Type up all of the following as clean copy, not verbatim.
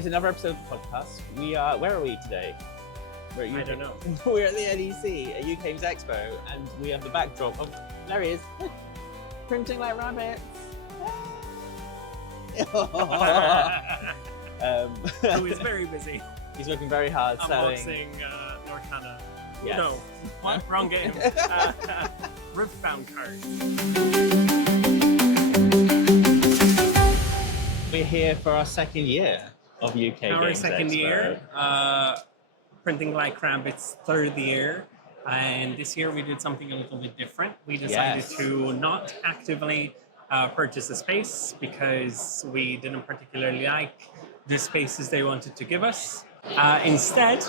It's another episode of the podcast. Where are we today? I don't know. We're at the NEC at UK Games Expo, and we have the backdrop of, there he is, printing like rabbits. Who is very busy. He's working very hard selling. Unboxing North Hannah. Yes. No, what? Wrong game. Riftbound card. We're here for our second year of UK Games Our second Expo. year. Printing like rabbits, third year. And this year we did something a little bit different. We decided to not actively purchase a space because we didn't particularly like the spaces they wanted to give us. Instead,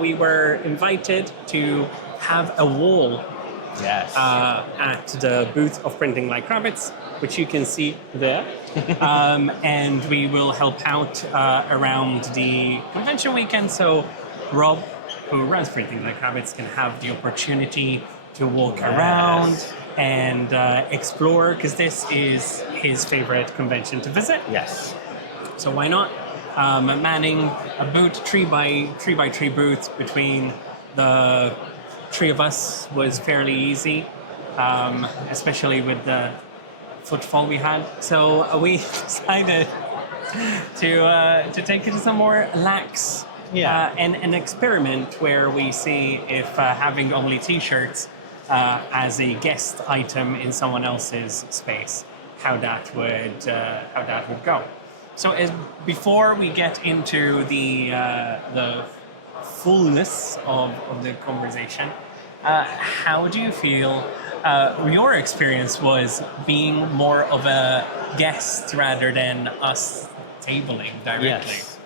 we were invited to have a wall at the booth of Printing Like Rabbits, which you can see there. And we will help out around the convention weekend. So Rob, who runs Printing Like Rabbits, can have the opportunity to walk around and explore, because this is his favorite convention to visit. Yes. So why not? Manning a booth, 3x3 booth between the three of us was fairly easy, especially with the footfall we had. So we decided to take it to some more lax and an experiment where we see if having only t-shirts as a guest item in someone else's space, how that would go. So before we get into the fullness of the conversation, how do you feel your experience was being more of a guest rather than us tabling directly? Yes.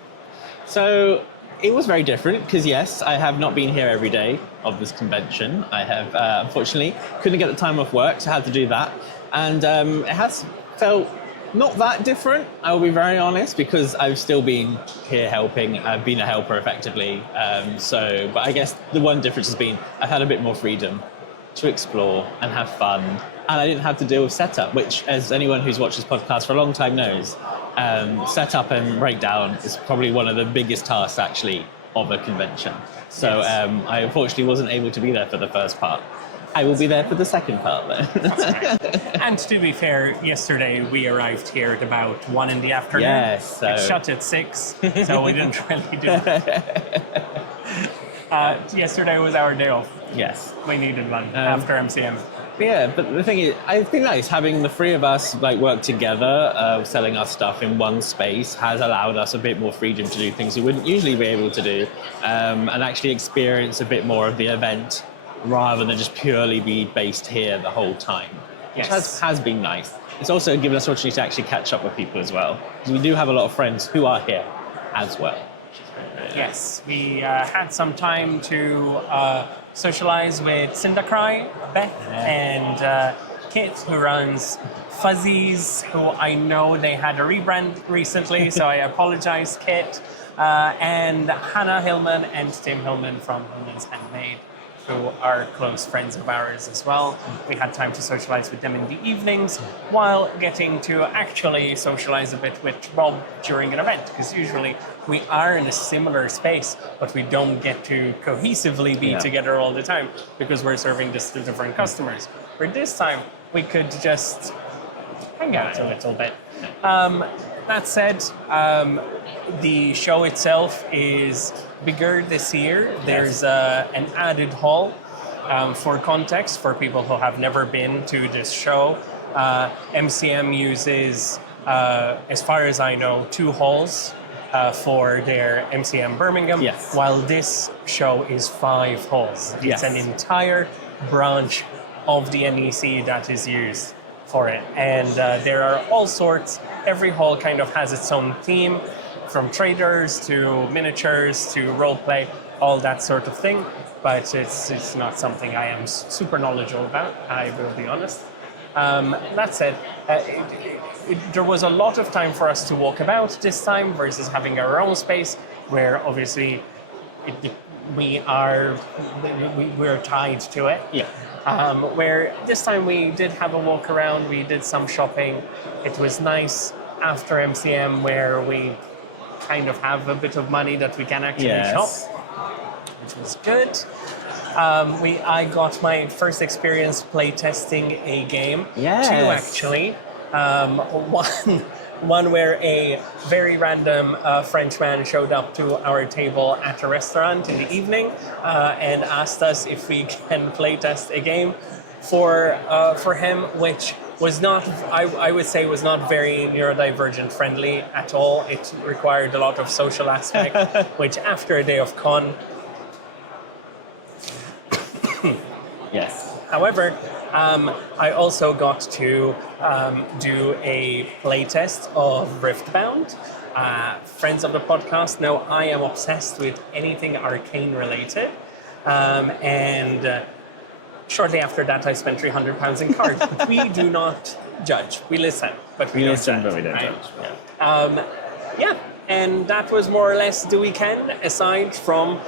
So it was very different because, yes, I have not been here every day of this convention. I have, unfortunately, couldn't get the time off work, so I had to do that. And it has felt not that different, I will be very honest, because I've still been here helping. I've been a helper effectively. But I guess the one difference has been I've had a bit more freedom to explore and have fun. And I didn't have to deal with setup, which, as anyone who's watched this podcast for a long time knows, setup and breakdown is probably one of the biggest tasks actually of a convention. So I unfortunately wasn't able to be there for the first part. I will be there for the second part though. That's right. And to be fair, yesterday we arrived here at about 1 in the afternoon. Yes. So. It shut at 6, so we didn't really do it. Yesterday was our day off. Yes. We needed one after MCM. Yeah, but the thing is, I think nice having the three of us work together, selling our stuff in one space has allowed us a bit more freedom to do things we wouldn't usually be able to do, and actually experience a bit more of the event rather than just purely be based here the whole time, which has been nice. It's also given us an opportunity to actually catch up with people as well, because we do have a lot of friends who are here as well. Yes, we had some time to socialize with Cry, Beth, and Kit, who runs Fuzzies, who I know they had a rebrand recently, so I apologize, Kit, and Hannah Hillman and Tim Hillman from Hillman's Handmade, who are close friends of ours as well. We had time to socialize with them in the evenings while getting to actually socialize a bit with Rob during an event, because usually we are in a similar space, but we don't get to cohesively be together all the time because we're serving just different customers. For this time, we could just hang out a little bit. That said, the show itself is bigger this year. There's an added hall. For context, for people who have never been to this show, MCM uses, as far as I know, 2 halls for their MCM Birmingham, while this show is 5 halls. It's an entire branch of the NEC that is used for it. And there are all sorts. Every hall kind of has its own theme, from traders to miniatures to roleplay, all that sort of thing. But it's not something I am super knowledgeable about, I will be honest. That said, there was a lot of time for us to walk about this time versus having our own space, where obviously we're tied to it. Where this time we did have a walk around, we did some shopping. It was nice after MCM, where we kind of have a bit of money that we can actually Yes. shop, which was good. I got my first experience playtesting a game. Yes. Two, actually. One where a very random Frenchman showed up to our table at a restaurant in the evening and asked us if we can playtest a game for him, which was not, I would say, was not very neurodivergent friendly at all. It required a lot of social aspect, which after a day of con. Yes. However, I also got to do a playtest of Riftbound. Friends of the podcast know I am obsessed with anything arcane related. And shortly after that, I spent £300 in cards. But we do not judge. We listen, but we don't judge. But we don't right? judge. Yeah. Yeah, and that was more or less the weekend, aside from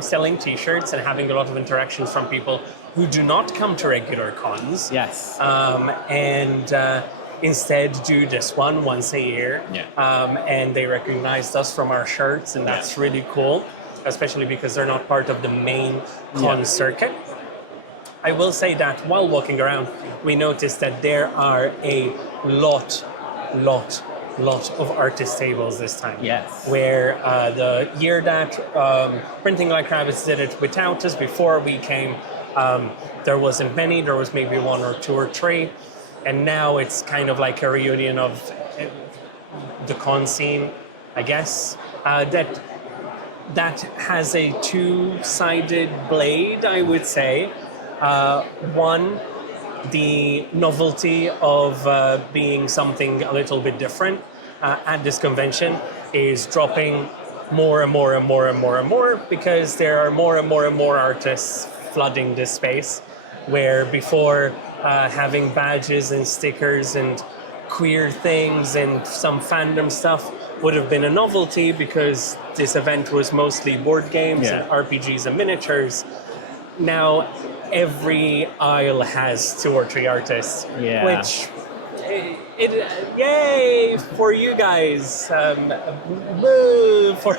selling t-shirts and having a lot of interactions from people who do not come to regular cons. Yes. And instead do this one once a year. Yeah. And they recognized us from our shirts, and that's really cool, especially because they're not part of the main con circuit. I will say that while walking around, we noticed that there are a lot of artist tables this time. Yes. Where the year that Printing Like Rabbits did it without us, before we came, there wasn't many. There was maybe one or two or three. And now it's kind of like a reunion of the con scene, I guess. That has a two-sided blade, I would say. One, the novelty of being something a little bit different at this convention is dropping more and more because there are more and more artists flooding this space, where before having badges and stickers and queer things and some fandom stuff would have been a novelty because this event was mostly board games and RPGs and miniatures. Now every aisle has two or three artists, which yay for you guys, boo for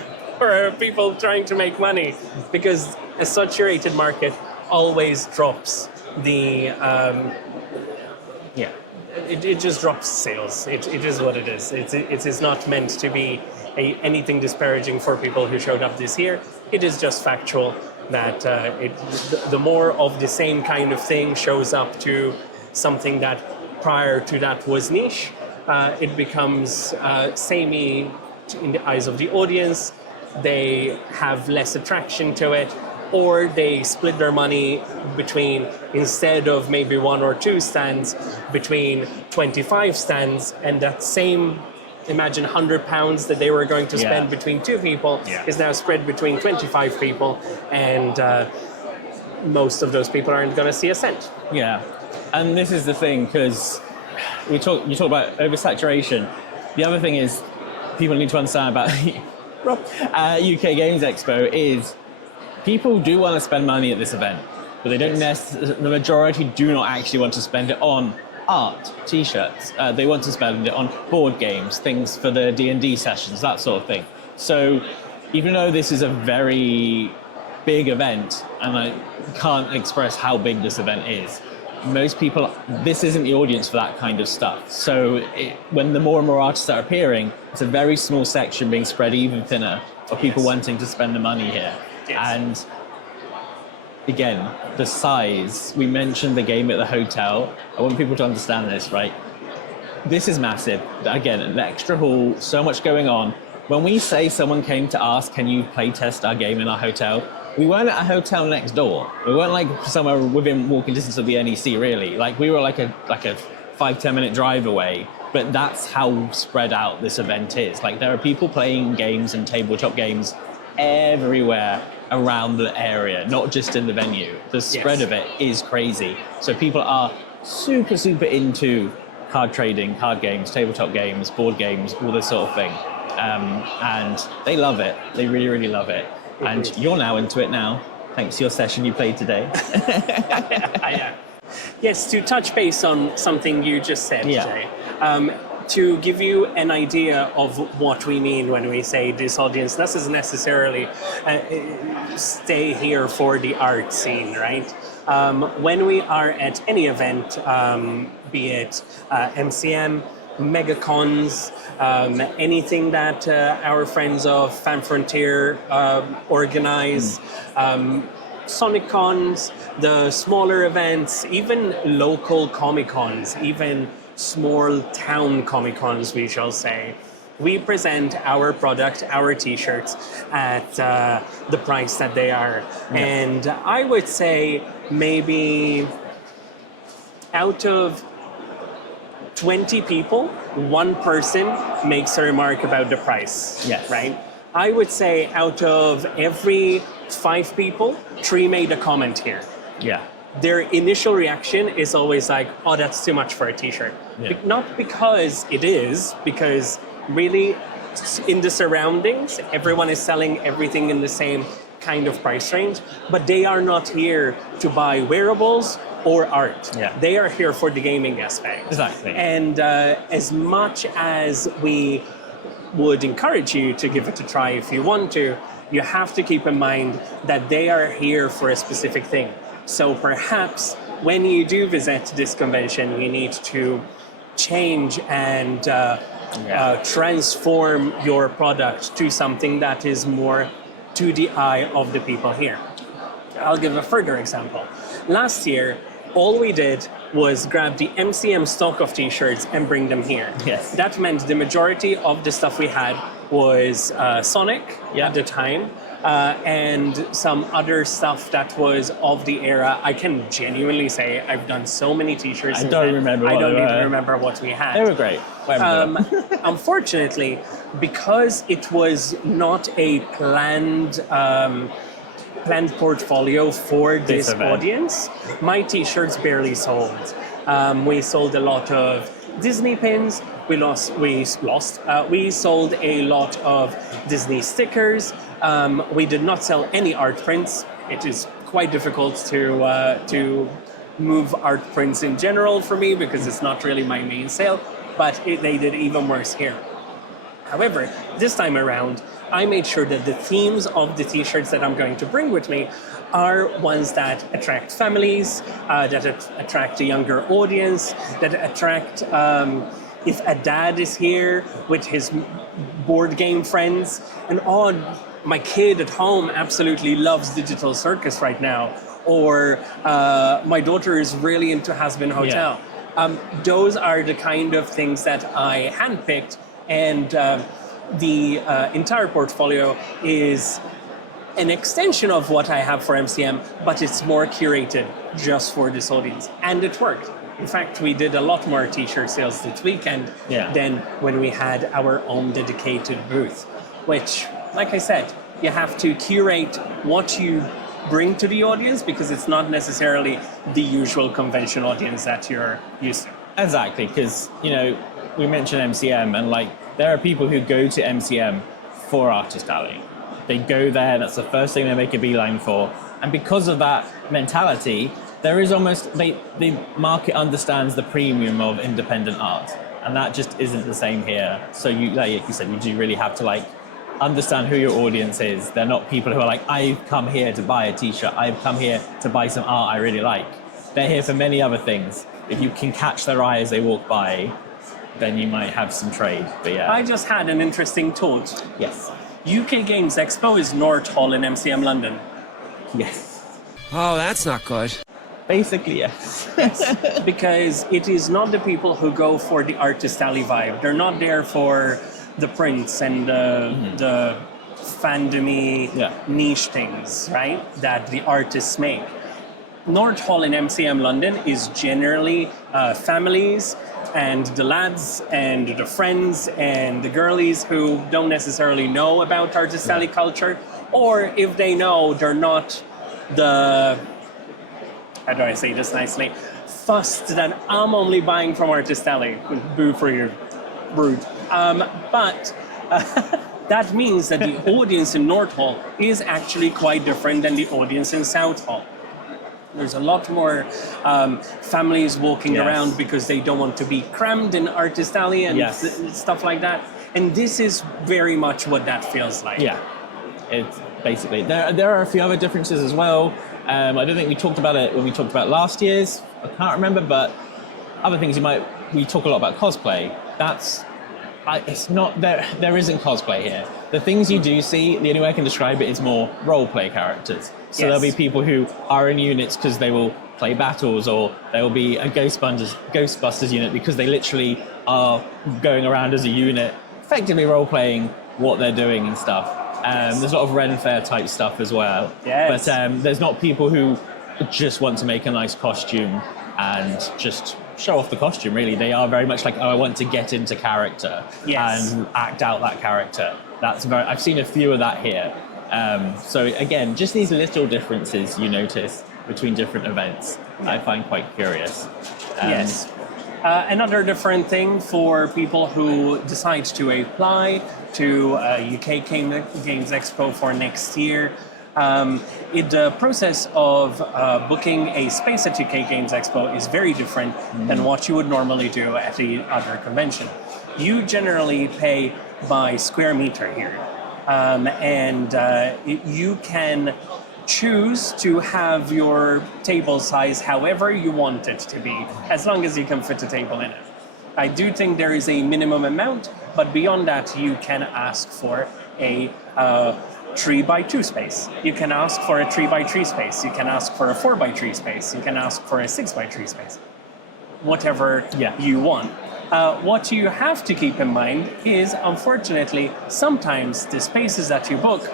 people trying to make money, because a saturated market always drops the it just drops sales. It is what it is. It is not meant to be anything disparaging for people who showed up this year. It is just factual that the more of the same kind of thing shows up to something that prior to that was niche, it becomes samey in the eyes of the audience. They have less attraction to it, or they split their money between, instead of maybe one or two stands, between 25 stands, and that same, imagine £100 that they were going to spend between two people is now spread between 25 people, and most of those people aren't going to see a cent. Yeah, and this is the thing, because you talk about oversaturation. The other thing is, people need to understand about UK Games Expo is people do want to spend money at this event, but they don't the majority do not actually want to spend it on art, t-shirts. They want to spend it on board games, things for the D&D sessions, that sort of thing. So even though this is a very big event, and I can't express how big this event is, most people, this isn't the audience for that kind of stuff. So when the more and more artists are appearing, it's a very small section being spread even thinner of people wanting to spend the money here. And again, the size, we mentioned the game at the hotel. I want people to understand this, right? This is massive. Again, an extra hall, so much going on. When we say someone came to ask, can you play test our game in our hotel? We weren't at a hotel next door. We weren't like somewhere within walking distance of the NEC, really. Like we were like a 5-10 minute drive away. But that's how spread out this event is. Like there are people playing games and tabletop games everywhere around the area, not just in the venue. The spread of it is crazy. So people are super into card trading, card games, tabletop games, board games, all this sort of thing. And they love it. They really love it. And you're now into it now, thanks to your session you played today. Yes, to touch base on something you just said, Jay. to give you an idea of what we mean when we say this audience doesn't necessarily stay here for the art scene, right? When we are at any event, be it MCM, megacons, anything that our friends of Fan Frontier organize, Sonic Cons, the smaller events, even local Comic Cons, even small town Comic Cons, we shall say. We present our product, our t-shirts, at the price that they are. Yeah. And I would say maybe out of 20 people, one person makes a remark about the price, yes. right? I would say out of every 5 people, 3 made a comment here. Yeah. Their initial reaction is always like, oh, that's too much for a t-shirt. Yeah. Not because it is, because really in the surroundings, everyone is selling everything in the same kind of price range, but they are not here to buy wearables or art. Yeah. They are here for the gaming aspect. Exactly. And as much as we would encourage you to give it a try if you want to, you have to keep in mind that they are here for a specific thing. So perhaps when you do visit this convention, you need to change and transform your product to something that is more to the eye of the people here. I'll give a further example. Last year, all we did was grab the MCM stock of t-shirts and bring them here. Yes. That meant the majority of the stuff we had was Sonic at the time, and some other stuff that was of the era. I can genuinely say I've done so many t-shirts. I don't remember what I don't they even were. remember what we had. They were great. Unfortunately, because it was not a planned portfolio for this audience, my t-shirts barely sold. We sold a lot of Disney pins. We sold a lot of Disney stickers. We did not sell any art prints. It is quite difficult to move art prints in general for me because it's not really my main sale, but they did even worse here. However, this time around, I made sure that the themes of the t-shirts that I'm going to bring with me are ones that attract families, that attract a younger audience, that attract, if a dad is here with his board game friends, and my kid at home absolutely loves Digital Circus right now, or my daughter is really into Has-Been Hotel. Yeah. Those are the kind of things that I handpicked, and the entire portfolio is an extension of what I have for MCM, but it's more curated just for this audience. And it worked. In fact, we did a lot more t-shirt sales this weekend than when we had our own dedicated booth, which, like I said, you have to curate what you bring to the audience because it's not necessarily the usual convention audience that you're used to. Exactly, because, we mentioned MCM, and there are people who go to MCM for Artist Alley. They go there, that's the first thing they make a beeline for. And because of that mentality, there is almost, the market understands the premium of independent art. And that just isn't the same here. So like you said, you do really have to understand who your audience is. They're not people who are like, I've come here to buy a t-shirt. I've come here to buy some art I really like. They're here for many other things. If you can catch their eye as they walk by, then you might have some trade. But yeah. I just had an interesting thought. Yes. UK Games Expo is North Hall in MCM London. Yes. Oh, that's not good. Basically, yes. Because it is not the people who go for the Artist Alley vibe. They're not there for the prints and the fandom-y niche things, right? That the artists make. North Hall in MCM London is generally families and the lads and the friends and the girlies who don't necessarily know about Artist Alley culture, or if they know, they're not the, how do I say this nicely, fussed that I'm only buying from Artist Alley. Boo for your rude. But that means that the audience in North Hall is actually quite different than the audience in South Hall. There's a lot more families walking Yes. around because they don't want to be crammed in Artist Alley and Yes. stuff like that. And this is very much what that feels like. Yeah, it's basically there are a few other differences as well. I don't think we talked about it when we talked about last year's. I can't remember, but other things we talk a lot about cosplay. It's not there. There isn't cosplay here. The things you do see, the only way I can describe it is more role play characters. So there'll be people who are in units because they will play battles, or there will be a Ghostbusters unit because they literally are going around as a unit, effectively role playing what they're doing and stuff. There's a lot of Ren Fair type stuff as well. Yes. But there's not people who just want to make a nice costume and just show off the costume, really. They are very much like, oh, I want to get into character and act out that character. I've seen a few of that here. So again, just these little differences you notice between different events, I find quite curious. Yes. Another different thing for people who decide to apply to UK Games Expo for next year, the process of booking a space at UK Games Expo is very different than what you would normally do at the other convention. You generally pay by square meter here, and you can choose to have your table size however you want it to be, as long as you can fit a table in it. I do think there is a minimum amount, but beyond that, you can ask for a 3x2 space. You can ask for a 3x3 space. You can ask for a 4x3 space. You can ask for a 6x3 space. Whatever you want. What you have to keep in mind is, unfortunately, sometimes the spaces that you book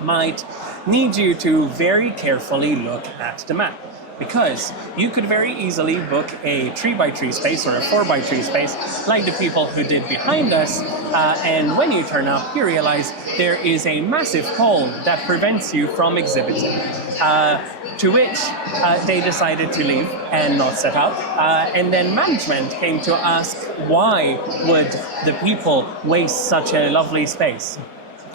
might need you to very carefully look at the map, because you could very easily book a 3x3 space or a 4x3 space like the people who did behind us, and when you turn up you realize there is a massive pole that prevents you from exhibiting, to which they decided to leave and not set up, and then management came to ask why would the people waste such a lovely space.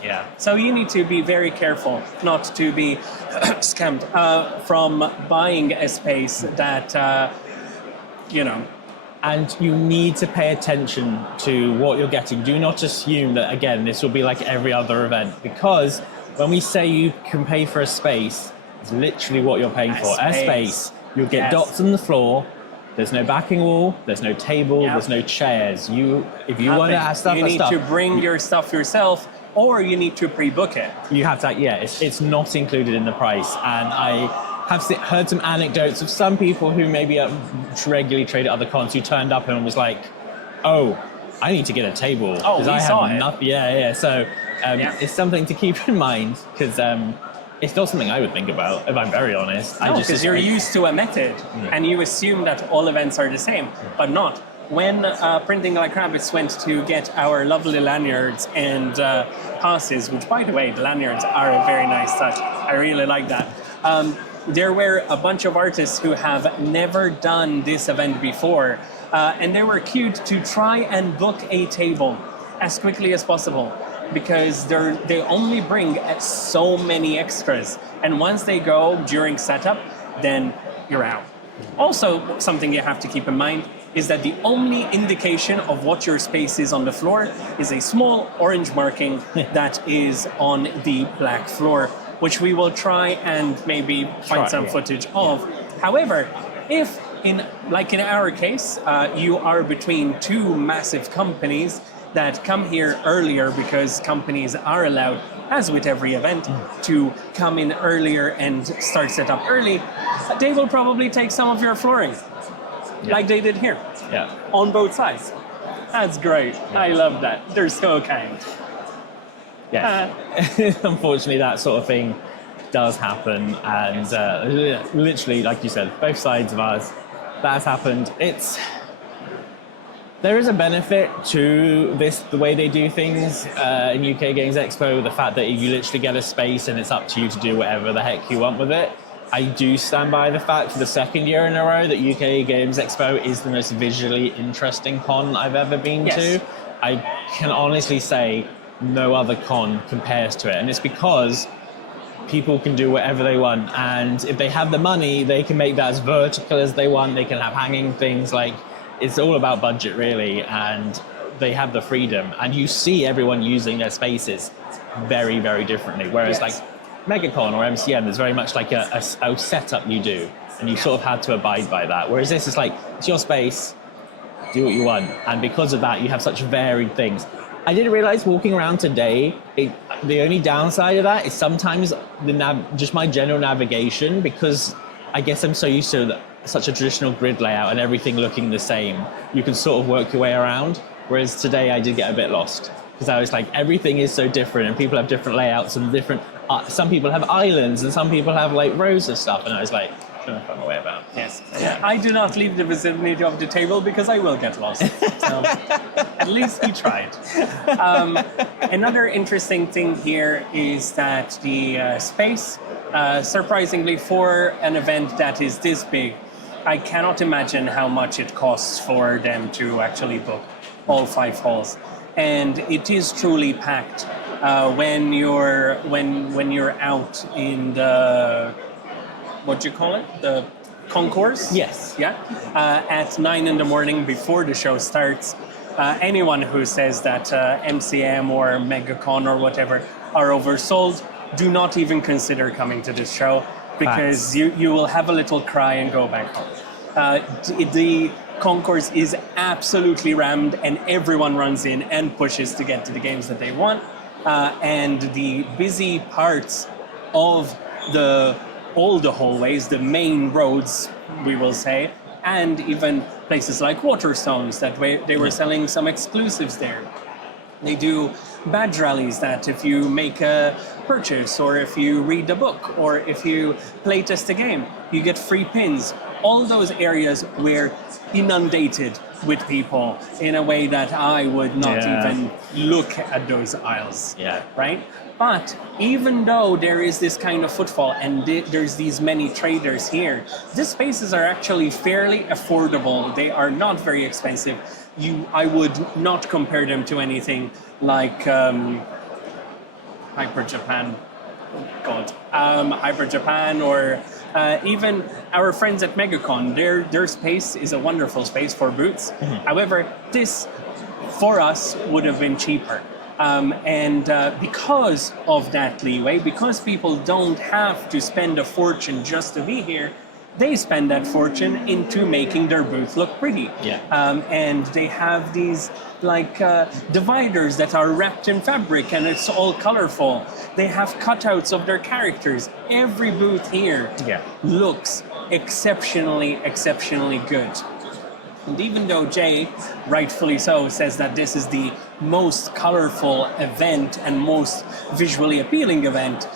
Yeah. So you need to be very careful not to be scammed from buying a space that, And you need to pay attention to what you're getting. Do not assume that, again, this will be like every other event, because when we say you can pay for a space, it's literally what you're paying for. A space. You'll get dots on the floor. There's no backing wall. There's no table. There's no chairs. If you want to have stuff, you need to bring your stuff yourself, or you need to pre-book it. You have to, it's not included in the price. And I have heard some anecdotes of some people who maybe regularly trade at other cons who turned up and was like, oh, I need to get a table. Oh, we I saw have it. Nothing. Yeah. So it's something to keep in mind, because it's not something I would think about, if I'm very honest. No, because you're used to a method, and you assume that all events are the same, but not. When Printing Like Rabbits went to get our lovely lanyards and passes, which, by the way, the lanyards are a very nice touch. I really like that. There were a bunch of artists who have never done this event before, and they were queued to try and book a table as quickly as possible, because they only bring so many extras. And once they go during setup, then you're out. Also, something you have to keep in mind is that the only indication of what your space is on the floor is a small orange marking that is on the black floor, which we will try and maybe find some footage of. However, if in our case, you are between two massive companies that come here earlier, because companies are allowed, as with every event, to come in earlier and start set up early, they will probably take some of your flooring. Like they did here, on both sides. That's great. I love that. They're so kind. Yeah. Unfortunately, that sort of thing does happen, and literally, like you said, both sides of us, that's happened. There is a benefit to this, the way they do things in UK Games Expo, the fact that you literally get a space and it's up to you to do whatever the heck you want with it. I do stand by the fact for the second year in a row that UK Games Expo is the most visually interesting con I've ever been to. I can honestly say no other con compares to it. And it's because people can do whatever they want, and if they have the money, they can make that as vertical as they want. They can have hanging things. Like, it's all about budget, really, and they have the freedom. And you see everyone using their spaces very, very differently. Whereas, like MegaCon or MCM, there's very much like a setup you do, and you sort of had to abide by that. Whereas this is like, it's your space, do what you want, and because of that, you have such varied things. I didn't realize walking around today, the only downside of that is sometimes just my general navigation, because I guess I'm so used to such a traditional grid layout and everything looking the same. You can sort of work your way around. Whereas today I did get a bit lost, because I was like, everything is so different and people have different layouts and different, some people have islands and some people have like rows of stuff. And I was like, trying to find my way about. Yes. Yeah. I do not leave the vicinity of the table because I will get lost. So at least he tried. Another interesting thing here is that the space, surprisingly for an event that is this big, I cannot imagine how much it costs for them to actually book all 5 halls. And it is truly packed when you're out in the, what do you call it? The concourse? Yes. Yeah. At 9 in the morning before the show starts. Anyone who says that MCM or MegaCon or whatever are oversold, do not even consider coming to this show, because you will have a little cry and go back home. The concourse is absolutely rammed and everyone runs in and pushes to get to the games that they want. And the busy parts of all the hallways, the main roads, we will say, and even places like Waterstones, that they were selling some exclusives there. They do badge rallies that if you make a purchase, or if you read a book, or if you play test a game, you get free pins. All those areas were inundated with people in a way that I would not even look at those aisles. Yeah. Right? But even though there is this kind of footfall and there's these many traders here, the spaces are actually fairly affordable. They are not very expensive. I would not compare them to anything like Hyper Japan. Hyper Japan, or even our friends at MegaCon. Their space is a wonderful space for booths. Mm-hmm. However, this for us would have been cheaper. And because of that leeway, because people don't have to spend a fortune just to be here, they spend that fortune into making their booth look pretty. Yeah. And they have these dividers that are wrapped in fabric and it's all colorful. They have cutouts of their characters. Every booth here looks exceptionally good. And even though Jay, rightfully so, says that this is the most colorful event and most visually appealing event,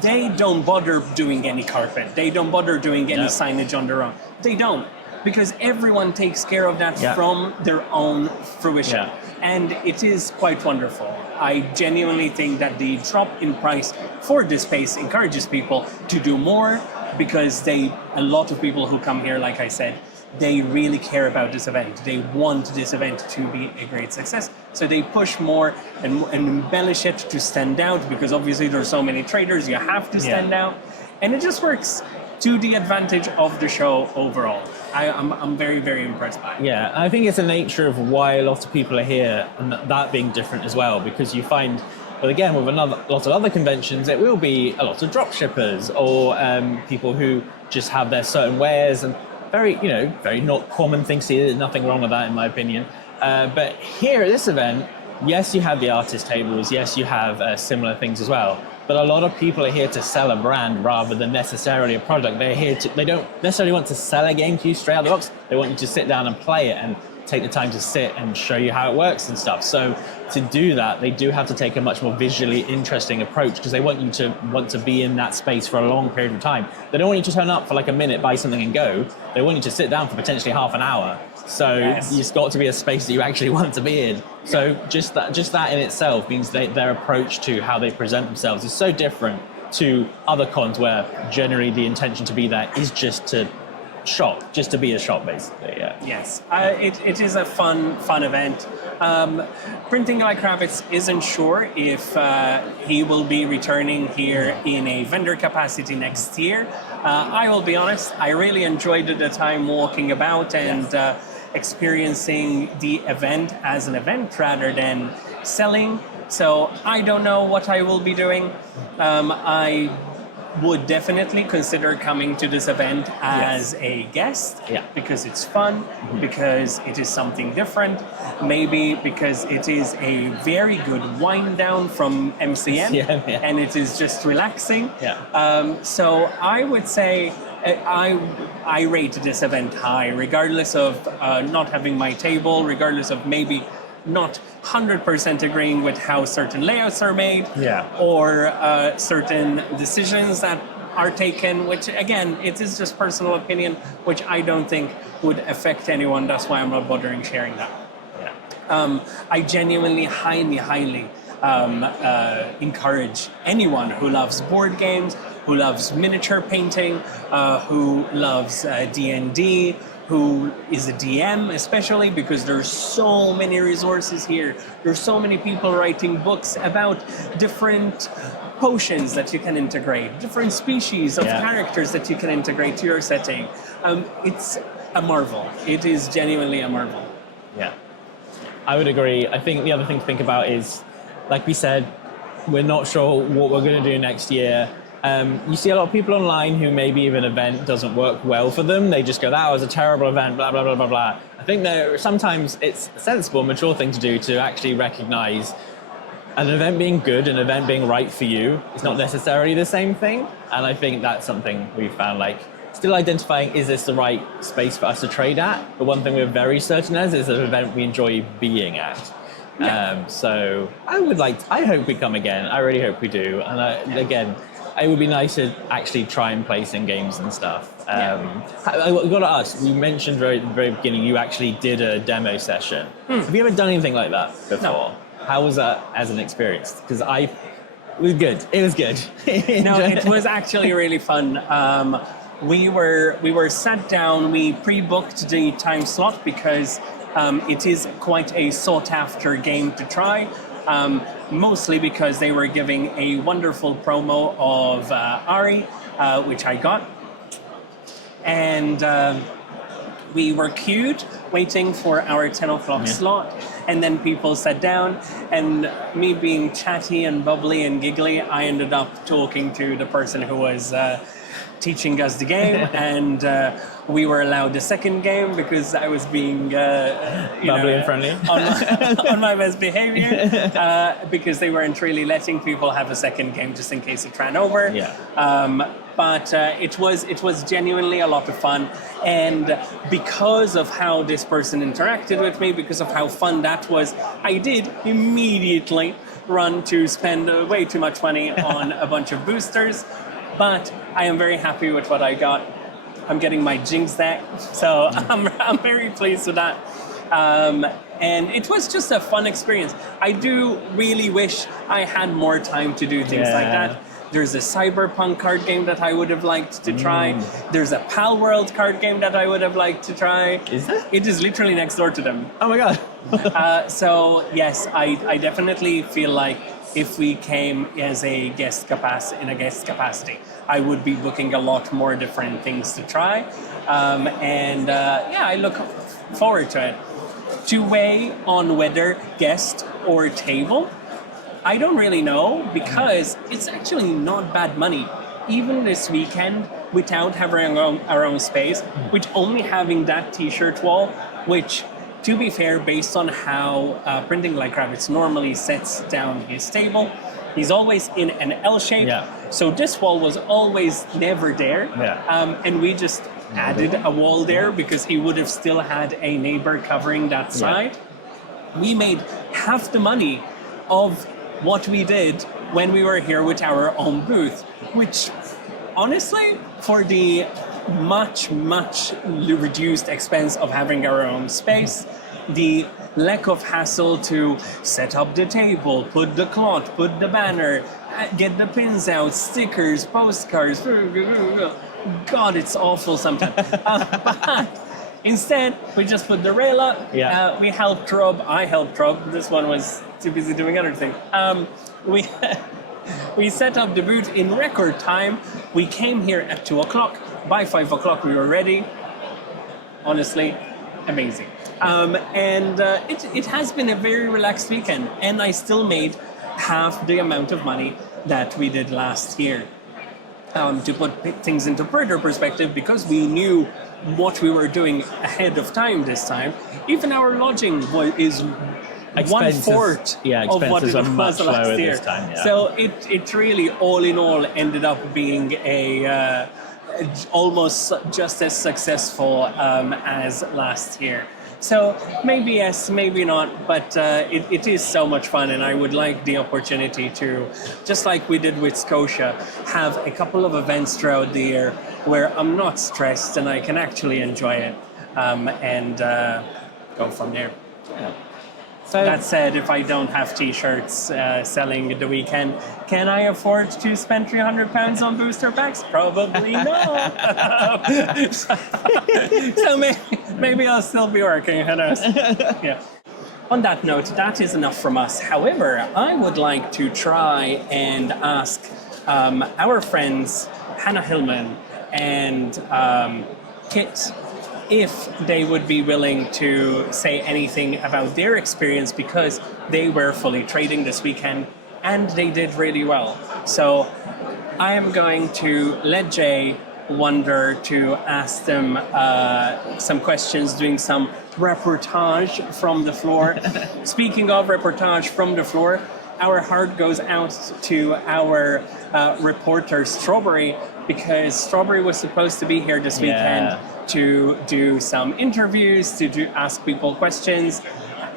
they don't bother doing any carpet. They don't bother doing any signage on their own. They don't, because everyone takes care of that from their own fruition. Yeah. And it is quite wonderful. I genuinely think that the drop in price for this space encourages people to do more, because a lot of people who come here, like I said, they really care about this event. They want this event to be a great success. So they push more and embellish it to stand out, because obviously there's so many traders, you have to stand out. And it just works to the advantage of the show overall. I'm very, very impressed by it. Yeah, I think it's the nature of why a lot of people are here, and that being different as well, because you find, but again, with a lot of other conventions, it will be a lot of drop shippers or people who just have their certain wares, and very not common things here. There's nothing wrong with that, in my opinion. But here at this event, yes, you have the artist tables. Yes, you have similar things as well. But a lot of people are here to sell a brand rather than necessarily a product. They don't necessarily want to sell a game to you straight out of the box. They want you to sit down and play it and take the time to sit and show you how it works and stuff. So to do that, they do have to take a much more visually interesting approach, because they want you to want to be in that space for a long period of time. They don't want you to turn up for like a minute, buy something and go. They want you to sit down for potentially half an hour. So it's got to be a space that you actually want to be in. So just that in itself means their approach to how they present themselves is so different to other cons, where generally the intention to be there is just to shop just to be a shop, basically. Yeah. Yes, it is a fun event. Printing Like Rabbits isn't sure if he will be returning here in a vendor capacity next year. I will be honest, I really enjoyed the time walking about and experiencing the event as an event rather than selling. So I don't know what I will be doing. I would definitely consider coming to this event as a guest because it's fun, because it is something different, maybe because it is a very good wind down from MCM and it is just relaxing. So I would say I rate this event high, regardless of not having my table, regardless of maybe not 100% agreeing with how certain layouts are made or certain decisions that are taken, which again, it is just personal opinion, which I don't think would affect anyone. That's why I'm not bothering sharing that. I genuinely highly encourage anyone who loves board games, who loves miniature painting, who loves D&D, who is a DM, especially because there's so many resources here. There's so many people writing books about different potions that you can integrate, different species of characters that you can integrate to your setting. It's a marvel. It is genuinely a marvel. Yeah, I would agree. I think the other thing to think about is, like we said, we're not sure what we're going to do next year. You see a lot of people online who maybe if an event doesn't work well for them, they just go, that was a terrible event, blah, blah, blah, blah, blah. I think that sometimes it's a sensible, mature thing to do to actually recognize an event being good, an event being right for you is not necessarily the same thing. And I think that's something we've found, like, still identifying, is this the right space for us to trade at? But one thing we're very certain as is an event we enjoy being at. So I hope we come again. I really hope we do. And again, it would be nice to actually try and play some games and stuff. I got to ask, you mentioned at the very beginning you actually did a demo session. Have you ever done anything like that before? No. How was that as an experience? Because it was good. It was good. No, it was actually really fun. We were sat down, we pre-booked the time slot because it is quite a sought-after game to try. Mostly because they were giving a wonderful promo of Ari, which I got. And we were queued, waiting for our 10 o'clock slot. And then people sat down, and me being chatty and bubbly and giggly, I ended up talking to the person who was teaching us the game, and we were allowed a second game because I was being bubbly and friendly on my best behavior, because they weren't really letting people have a second game just in case it ran over. But it was genuinely a lot of fun, and because of how this person interacted with me, because of how fun that was, I did immediately run to spend way too much money on a bunch of boosters. But I am very happy with what I got. I'm getting my Jinx deck, so I'm very pleased with that. And it was just a fun experience. I do really wish I had more time to do things like that. There's a Cyberpunk card game that I would have liked to try. There's a Pal World card game that I would have liked to try. Is there? It is literally next door to them. Oh my god. So yes, I definitely feel like if we came as a guest capacity, I would be booking a lot more different things to try. I look forward to it. To weigh on whether guest or table, I don't really know, because it's actually not bad money. Even this weekend, without having our own space, with only having that t-shirt wall, which, to be fair, based on how Printing Like Rabbits normally sets down his table, he's always in an L shape. So this wall was always never there. And we just added a wall there because he would have still had a neighbor covering that side. We made half the money of what we did when we were here with our own booth, which honestly, for the much reduced expense of having our own space, the lack of hassle to set up the table, put the cloth, put the banner, get the pins out, stickers, postcards, God, it's awful sometimes. But instead, we just put the rail up. Yeah. We helped Rob. I helped Rob. This one was too busy doing other things. We we set up the booth in record time. We came here at 2 o'clock. By 5 o'clock, we were ready. Honestly, amazing. And it has been a very relaxed weekend, and I still made half the amount of money that we did last year. To put things into further perspective, because we knew what we were doing ahead of time this time, even our lodging is Expenses, 1/4 of what it expenses are much was last lower year. this time, yeah. So it really, all in all, ended up being a almost just as successful as last year. So maybe yes, maybe not, but it is so much fun, and I would like the opportunity to, just like we did with Scotia, have a couple of events throughout the year where I'm not stressed and I can actually enjoy it and go from there. Yeah. So That said, if I don't have T-shirts selling the weekend, can I afford to spend £300 on booster packs? Probably not. So maybe I'll still be working. Who knows? Yeah. On that note, that is enough from us. However, I would like to try and ask our friends Hannah Hillman and Kit if they would be willing to say anything about their experience, because they were fully trading this weekend and they did really well. So I am going to let Jay wander to ask them some questions, doing some reportage from the floor. Speaking of reportage from the floor, our heart goes out to our reporter Strawberry, because Strawberry was supposed to be here this weekend to do some interviews, to ask people questions,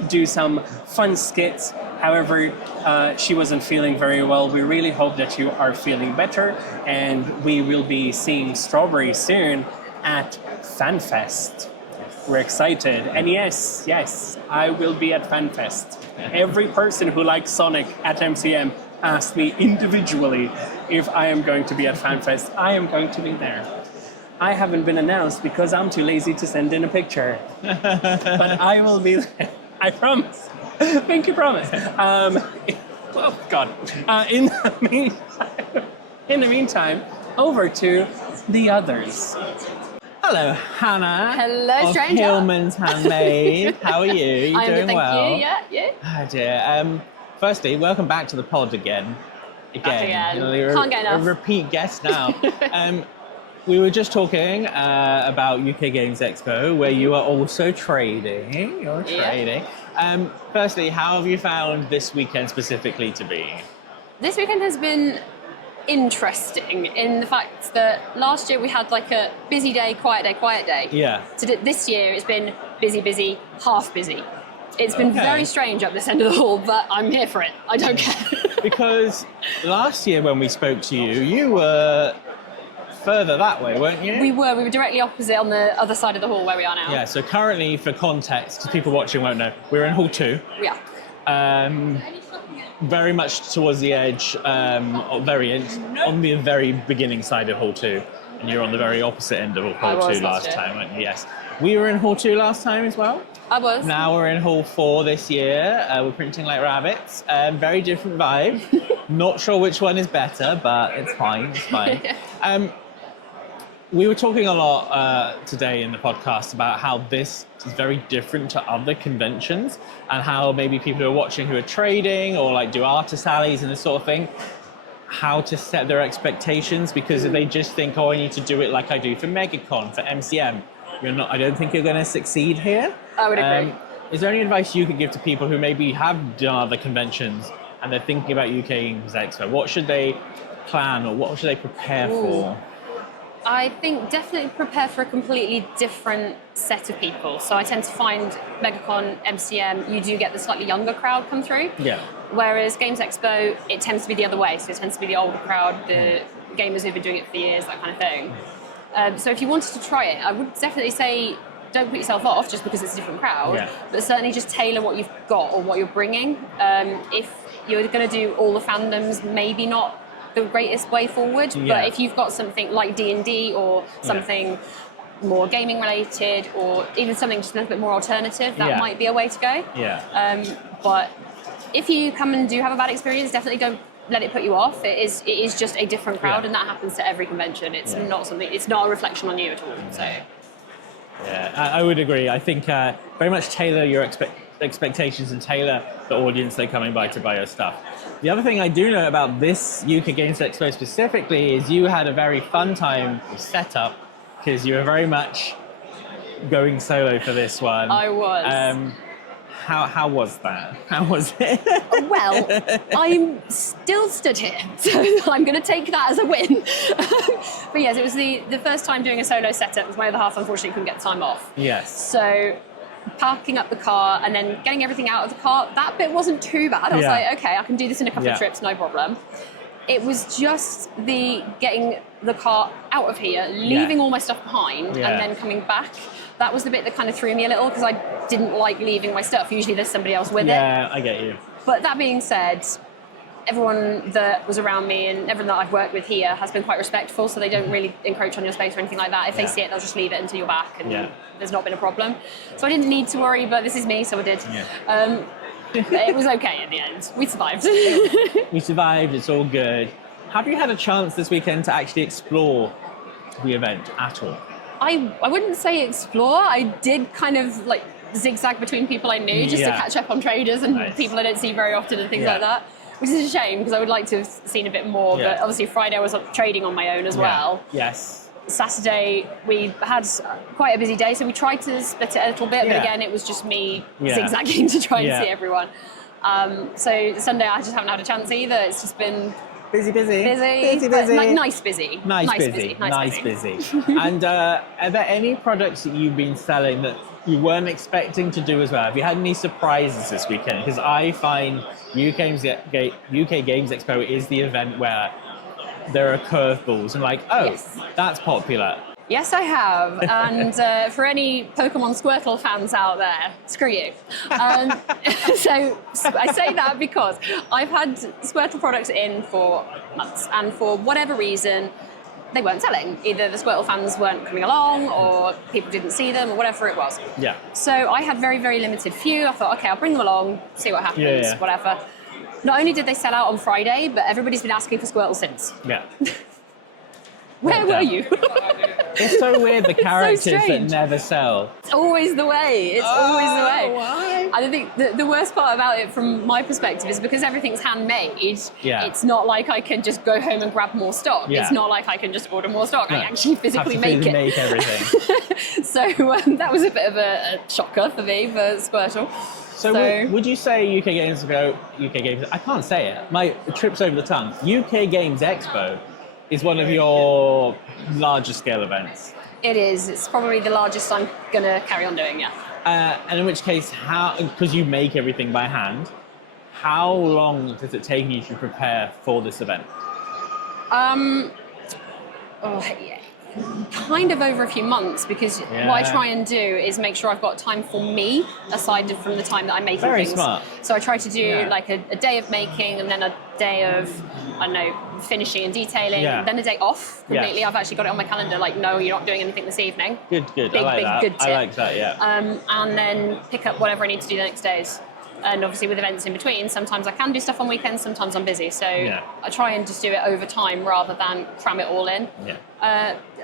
do some fun skits. However, she wasn't feeling very well. We really hope that you are feeling better, and we will be seeing Strawberry soon at FanFest. We're excited. And yes, I will be at FanFest. Every person who likes Sonic at MCM asked me individually if I am going to be at FanFest. I am going to be there. I haven't been announced because I'm too lazy to send in a picture. But I will be there. I promise. Pinky promise. Oh, God. In the meantime, over to the others. hello, Hannah. Hello, of stranger. Hillman's Handmade. How are you? You I'm doing good, thank well? you. Yeah. Oh dear. Firstly, welcome back to the pod again. Again. You're Can't get enough. a repeat guest now. We were just talking about UK Games Expo, where you are also trading. You're trading. Firstly, how have you found this weekend specifically to be? This weekend has been interesting in the fact that last year we had like a busy day, quiet day, quiet day. Yeah. So this year it's been busy, half busy. It's been very strange up this end of the hall, but I'm here for it. I don't care. Because last year when we spoke to you, you were further that way, weren't you? We were directly opposite on the other side of the hall where we are now. Yeah, so currently, for context, because people watching won't know, we're in Hall 2. Yeah. Very much towards the edge, on the very beginning side of Hall 2. And you're on the very opposite end of Hall 2 last time, weren't you? Yes. We were in Hall 2 last time as well. I was. Now we're in Hall 4 this year. We're printing like rabbits. Very different vibe. Not sure which one is better, but it's fine. It's fine. We were talking a lot today in the podcast about how this is very different to other conventions, and how maybe people who are watching who are trading or like do artist alleys and this sort of thing, how to set their expectations, because if they just think, oh, I need to do it like I do for MegaCon, for MCM, I don't think you're going to succeed here. I would agree. Is there any advice you could give to people who maybe have done other conventions and they're thinking about UK Games Expo? What should they plan, or what should they prepare for? I think definitely prepare for a completely different set of people. So I tend to find MegaCon, MCM, you do get the slightly younger crowd come through. Yeah. Whereas Games Expo, it tends to be the other way. So it tends to be the older crowd, the gamers who've been doing it for years, that kind of thing. So if you wanted to try it, I would definitely say don't put yourself off just because it's a different crowd, but certainly just tailor what you've got or what you're bringing. If you're going to do all the fandoms, maybe not the greatest way forward. Yeah. But if you've got something like D&D or something more gaming related, or even something just a little bit more alternative, that might be a way to go. Yeah. But if you come and do have a bad experience, definitely don't let it put you off. It is just a different crowd, and that happens to every convention. It's not something. It's not a reflection on you at all. So. Yeah, I would agree. I think very much tailor your expectations and tailor the audience they're coming by to buy your stuff. The other thing I do know about this UK Games Expo specifically is you had a very fun time with setup, because you were very much going solo for this one. I was. How was that? How was it? Well, I'm still stood here, so I'm going to take that as a win. But yes, it was the first time doing a solo setup, because my other half unfortunately couldn't get time off. Yes. So parking up the car and then getting everything out of the car, that bit wasn't too bad. I was like, okay, I can do this in a couple of trips, no problem. It was just the getting the car out of here, leaving all my stuff behind, and then coming back. That was the bit that kind of threw me a little, because I didn't like leaving my stuff. Usually there's somebody else with it. Yeah, I get you. But that being said, everyone that was around me and everyone that I've worked with here has been quite respectful, so they don't really encroach on your space or anything like that. If they see it, they'll just leave it until you're back, and there's not been a problem. So I didn't need to worry, but this is me, so I did. Yeah. It was okay in the end. We survived. We survived, it's all good. Have you had a chance this weekend to actually explore the event at all? I wouldn't say explore. I did kind of like zigzag between people I knew just to catch up on traders and people I don't see very often and things like that, which is a shame, because I would like to have seen a bit more. But obviously Friday I was trading on my own as well. Yes. Saturday we had quite a busy day, so we tried to split it a little bit, but again it was just me zigzagging to try and see everyone. So Sunday I just haven't had a chance either. It's just been busy. But, like, nice busy. And are there any products that you've been selling that you weren't expecting to do as well? Have you had any surprises this weekend? Because I find UK Games Expo is the event where there are curveballs and like, that's popular. Yes, I have. And for any Pokemon Squirtle fans out there, screw you. So I say that because I've had Squirtle products in for months, and for whatever reason, they weren't selling. Either the Squirtle fans weren't coming along, or people didn't see them, or whatever it was. Yeah. So I had very, very limited few. I thought, okay, I'll bring them along, see what happens, whatever. Not only did they sell out on Friday, but everybody's been asking for Squirtle since. Yeah. Where were you? It's so weird, the characters so that never sell. It's always the way. It's always the way. Why? I think the worst part about it from my perspective is because everything's handmade, it's not like I can just go home and grab more stock. It's not like I can just order more stock. I actually physically make it. Make everything. So that was a bit of a shocker for me, for Squirtle. So would you say UK Games I can't say it. My trip's over the tongue. UK Games Expo is one of your larger scale events. It is. It's probably the largest I'm going to carry on doing, and in which case, because you make everything by hand, how long does it take you to prepare for this event? Kind of over a few months, because what I try and do is make sure I've got time for me aside from the time that I'm making Very things. Smart. So I try to do like a day of making, and then a day of, I don't know, finishing and detailing, then a day off completely. I've actually got it on my calendar, like, no, you're not doing anything this evening. Good. Big, I like that. Good tip. I like that, and then pick up whatever I need to do the next days. And obviously with events in between, sometimes I can do stuff on weekends, sometimes I'm busy. So I try and just do it over time rather than cram it all in.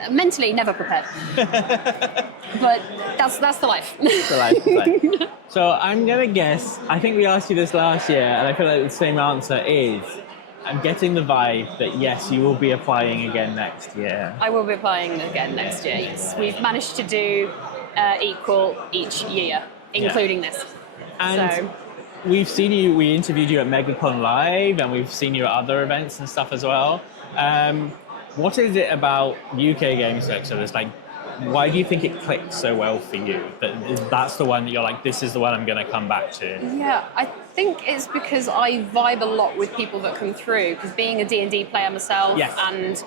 Mentally, never prepared. But that's the life. The life. So I'm going to guess, I think we asked you this last year, and I feel like the same answer is, I'm getting the vibe that yes, you will be applying again next year. I will be applying again next year, yes. We've managed to do equal each year, including this. And we've seen you, we interviewed you at MegaCon Live, and we've seen you at other events and stuff as well. What is it about UK Games Expo that's like, why do you think it clicked so well for you? That's the one that you're like, this is the one I'm going to come back to. Yeah, I think it's because I vibe a lot with people that come through, because being a D&D player myself, and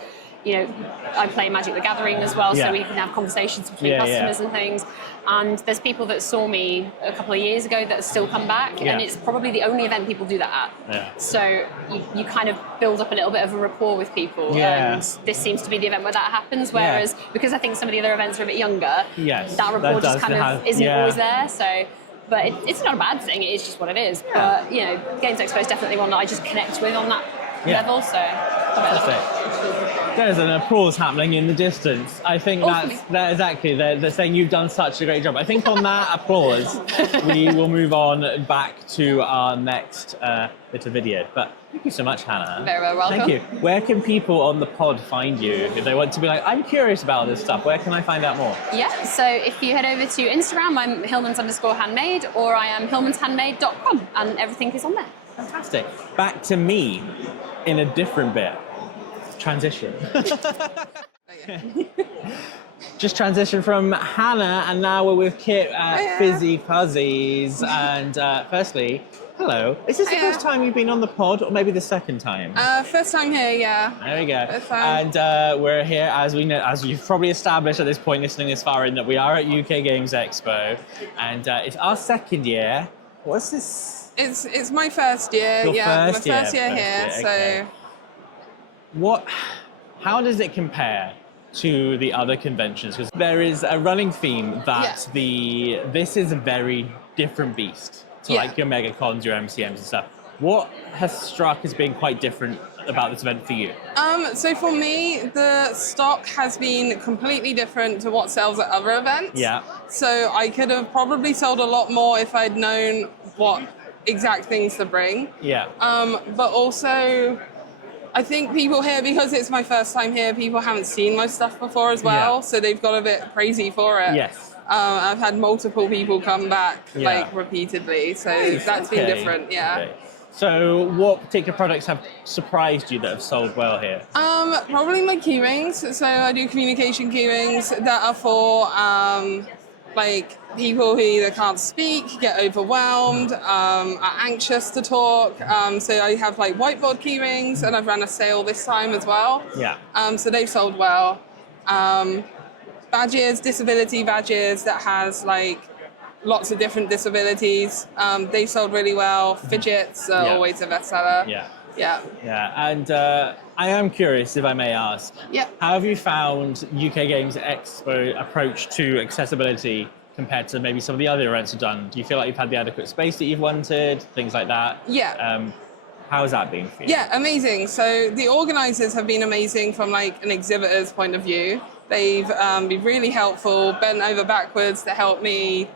I play Magic the Gathering as well, Yeah. so we can have conversations between Yeah, customers and things. And there's people that saw me a couple of years ago that have still come back, Yeah. and it's probably the only event people do that at. Yeah. So you kind of build up a little bit of a rapport with people, Yeah. and this seems to be the event where that happens. Whereas because I think some of the other events are a bit younger, Yes, that rapport that just does kind of have- isn't yeah. always there. So. But it's not a bad thing, it's just what it is. But, Games Expo is definitely one that I just connect with on that Yeah. level, so I love it. There's an applause happening in the distance. I think that exactly. They're saying you've done such a great job. I think on that applause, we will move on back to our next bit of video. But thank you so much, Hannah. Very well, welcome. Thank you. Where can people on the pod find you if they want to be like, I'm curious about this stuff? Where can I find out more? Yeah, so if you head over to Instagram, I'm Hillmans_handmade, or I am hillmanshandmade.com, and everything is on there. Fantastic. Back to me in a different bit. Transition. Just transition from Hannah, and now we're with Kit at Fizzy Fuzzies. And firstly, hello. Is this the first time you've been on the pod, or maybe the second time? First time here, yeah. There we go. First time. And we're here, as we know, as you've probably established at this point, listening this far in, that we are at UK Games Expo, and it's our second year. What's this? It's my first year, Your yeah. first my first year, year here, first year, okay. How does it compare to the other conventions? Because there is a running theme that this is a very different beast to like your megacons, your MCMs and stuff. What has struck as being quite different about this event for you? So for me, the stock has been completely different to what sells at other events. Yeah. So I could have probably sold a lot more if I'd known what exact things to bring. Yeah. But also, I think people here, because it's my first time here, people haven't seen my stuff before as well, so they've got a bit crazy for it. Yes. I've had multiple people come back Yeah. repeatedly, so that's been different, yeah. Okay. So what particular products have surprised you that have sold well here? Probably my key rings. So I do communication key rings that are for people who either can't speak, get overwhelmed, are anxious to talk. So I have whiteboard key rings, and I've run a sale this time as well. Yeah. So they've sold well. Badges, disability badges that has lots of different disabilities. They've sold really well. Fidgets are always a bestseller. Yeah. Yeah. Yeah, and I am curious, if I may ask, how have you found UK Games Expo approach to accessibility compared to maybe some of the other events you've done? Do you feel like you've had the adequate space that you've wanted, things like that? Yeah. How has that been for you? Yeah, amazing. So the organisers have been amazing from an exhibitor's point of view. They've been really helpful, bent over backwards to help me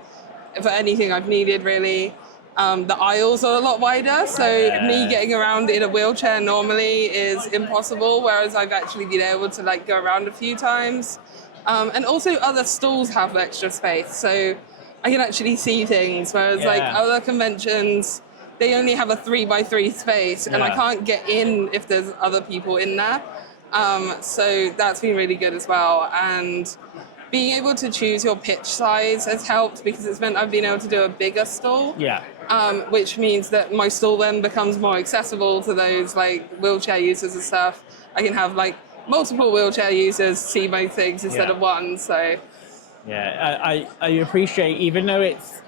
for anything I've needed, really. The aisles are a lot wider, so me getting around in a wheelchair normally is impossible, whereas I've actually been able to go around a few times. And also other stalls have extra space, so I can actually see things, whereas other conventions, they only have a 3x3 space, and I can't get in if there's other people in there. So that's been really good as well. And being able to choose your pitch size has helped, because it's meant I've been able to do a bigger stall. Yeah. Which means that my stall then becomes more accessible to those wheelchair users and stuff. I can have multiple wheelchair users see my things instead of one. So yeah, I appreciate, even though it's,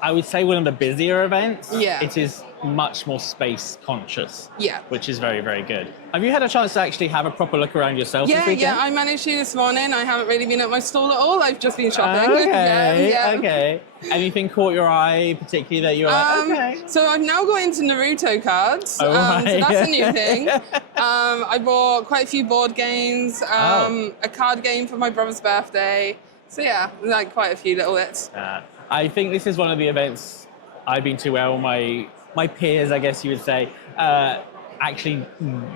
I would say, one of the busier events, it is much more space conscious, which is very, very good. Have you had a chance to actually have a proper look around yourself this weekend? Yeah, I managed to this morning. I haven't really been at my stall at all. I've just been shopping. Okay. Anything caught your eye particularly that you're So I've now got into Naruto cards. So right. that's a new thing. I bought quite a few board games, a card game for my brother's birthday. So yeah, quite a few little bits. I think this is one of the events I've been to where all my peers, I guess you would say, actually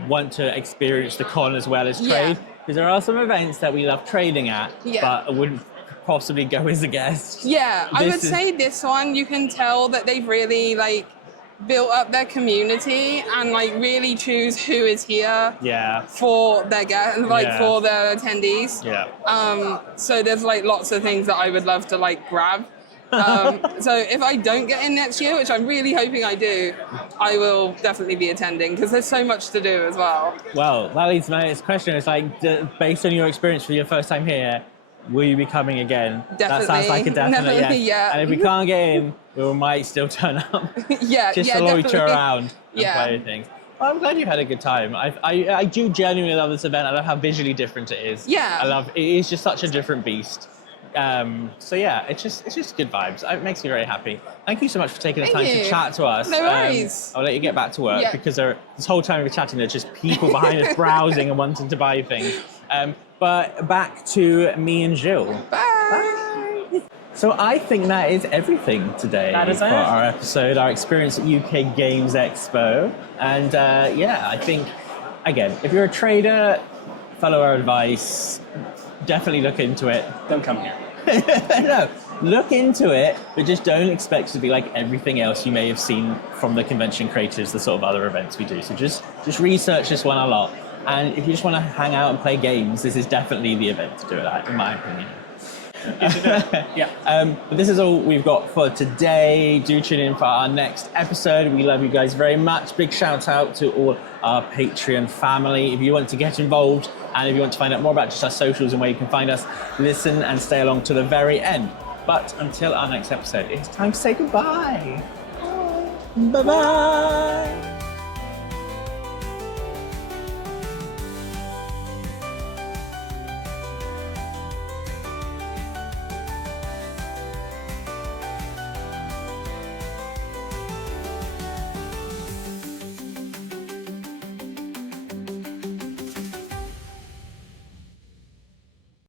want to experience the con as well as trade. Because there are some events that we love trading at, but I wouldn't possibly go as a guest. Yeah, I would say this one, you can tell that they've really built up their community and really choose who is here for their guests, for their attendees. So there's lots of things that I would love to grab. So if I don't get in next year, which I'm really hoping I do, I will definitely be attending because there's so much to do as well. Well, that leads to my next question. It's like, based on your experience for your first time here, will you be coming again? Definitely. That sounds like a definite yes. Yeah. And if we can't get in, we might still turn up. Yeah, Just yeah, to loiter definitely. around and play things. Well, I'm glad you had a good time. I do genuinely love this event. I love how visually different it is. Yeah. It is just such a different beast. So yeah, it's just good vibes. It makes me very happy. Thank you so much for taking the time to chat to us. No worries. I'll let you get back to work because this whole time we're chatting, there's just people behind us browsing and wanting to buy things. But back to me and Jill. Bye. So I think that is everything today for our episode, our experience at UK Games Expo. And I think, again, if you're a trader, follow our advice, definitely look into it. Don't come here. No, look into it, but just don't expect it to be like everything else you may have seen from the convention creators, the sort of other events we do. So just research this one a lot. And if you just want to hang out and play games, this is definitely the event to do it at, in my opinion. But this is all we've got for today. Do tune in for our next episode. We love you guys very much. Big shout out to all our Patreon family. If you want to get involved and if you want to find out more about just our socials and where you can find us, listen and stay along to the very end. But until our next episode, it's time to say goodbye. Bye bye.